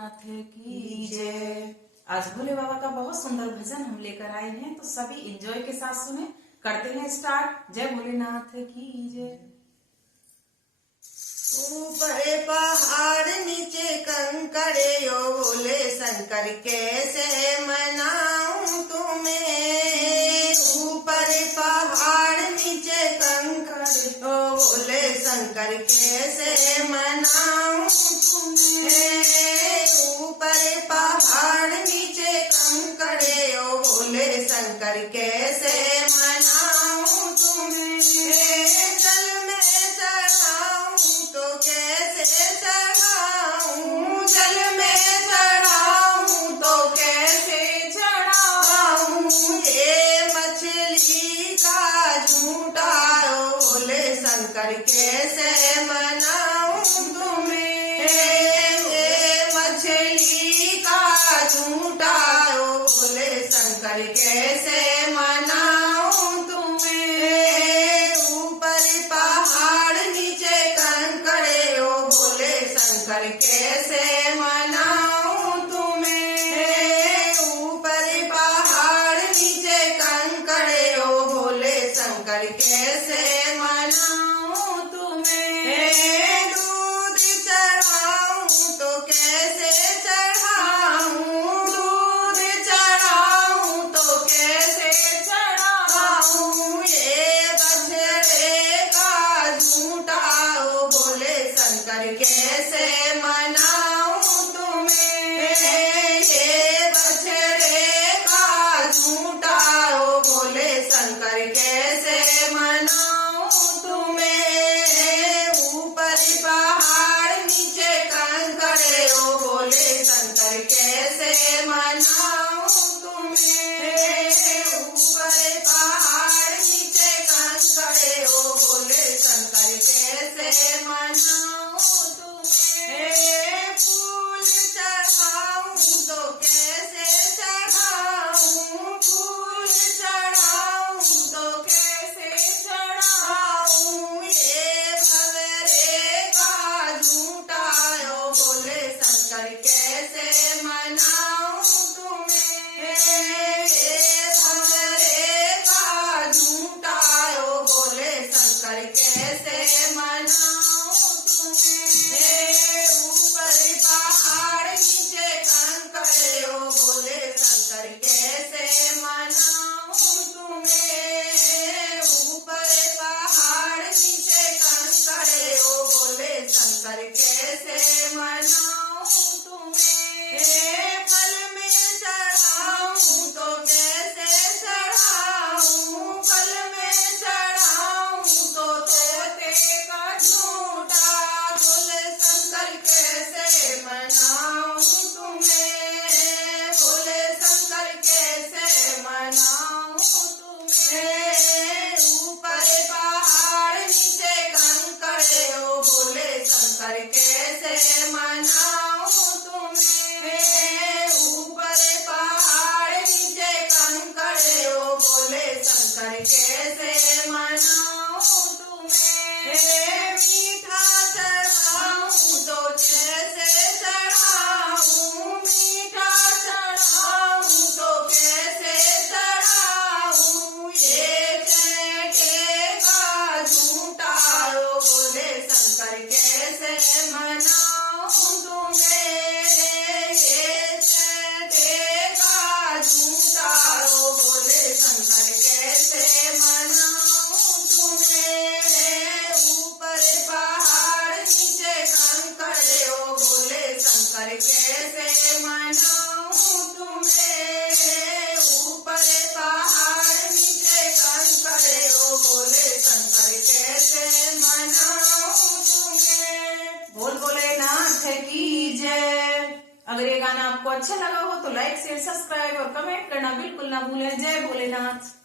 भोलेनाथ की जय। आज भोले बाबा का बहुत सुंदर भजन हम लेकर आए हैं, तो सभी एंजॉय के साथ सुने। करते हैं स्टार्ट। जय भोलेनाथ की जय। ऊपर पहाड़ नीचे कंकड़े यो बोले शंकर कैसे मनाऊं तुम्हें। ऊपर पहाड़ नीचे कंकड़े यो बोले शंकर कैसे मनाऊं तुम्हें। ऊपर पहाड़ नीचे कंकड़े यो बोले शंकर कैसे मनाऊं तुम्हें। जल में चढ़ाऊं तो कैसे चढ़ाऊं, जल में चढ़ाऊं तो कैसे चढ़ाऊं। ये मछली का झूठा बोले शंकर कैसे मनाऊं तुम्हें। ये मछली का झूठा बोले शंकर कैसे मनाऊं तुम्हें। ऊपर पहाड़ नीचे कंकड़े ओ बोले शंकर कैसे मनाऊं तुम्हें। ऊपर पहाड़ नीचे कंकड़े ओ बोले शंकर कैसे मनाऊं तुम्हें। दूध चढ़ाऊं तो कैसे चढ़ाऊं, दूध चढ़ाऊं तो कैसे चढ़ाऊं। ये बछड़े का झूठा ओ बोले शंकर कैसे मनाऊं तुम्हें। ये बछड़े का झूठा ओ बोले शंकर कैसे मनाऊं तुम्हें। ऊपर पहाड़ नीचे कंकड़े ओ बोले शंकर कैसे मनाऊं तुम्हें। ऊपर पहाड़ नीचे कंकड़े ओ बोले शंकर कैसे मनाऊं तुम्हें। फूल चढ़ाऊं तो कैसे चढ़ाऊं, फूल चढ़ाऊं तो कैसे चढ़ाऊं। ये भंवरे का झूठा ओ बोले शंकर कैसे मनाऊं तुम्हें। ये भंवरे का झूठा ओ बोले शंकर कैसे मनाऊं तुम्हें। ऊपर पहाड़ नीचे कंकड़े ओ बोले शंकर कैसे मनाऊं तुम्हें। ऊपर पहाड़ नीचे कंकड़े ओ बोले शंकर कैसे मनाऊं तुम्हें। फल में चढ़ाऊं तो कैसे चढ़ाऊं, फल में चढ़ाऊं तो तोते का झूठा बोले शंकर कैसे मनाऊं तुम्हें। बोले शंकर कैसे मनाऊं तुम्हें। ऊपर पहाड़ नीचे कंकड़े ओ बोले शंकर कैसे मनाऊं तुम्हें। ऊपर पहाड़ नीचे कंकड़े ओ बोले शंकर कैसे मनाऊं तुम्हें। मीठा चढ़ाऊं तो कैसे चढ़ाऊं, मीठा चढ़ाऊं तो कैसे चढ़ाऊं। ये चेटे का झूठा ओ बोले शंकर कैसे मनाऊं तुम्हें। ये चेटे का झूठा ओ बोले शंकर कैसे मनाऊं तुम्हें। ऊपर पहाड़ नीचे कंकड़े ओ बोले शंकर कैसे मनाऊं तुम्हें। ऊपर पहाड़ नीचे कंकड़े ओ बोले शंकर कैसे मनाऊं तुम्हें। बोल भोलेनाथ की जय। अगर ये गाना आपको अच्छा लगा हो तो लाइक शेयर सब्सक्राइब और कमेंट करना बिल्कुल ना भूलें। जय भोलेनाथ।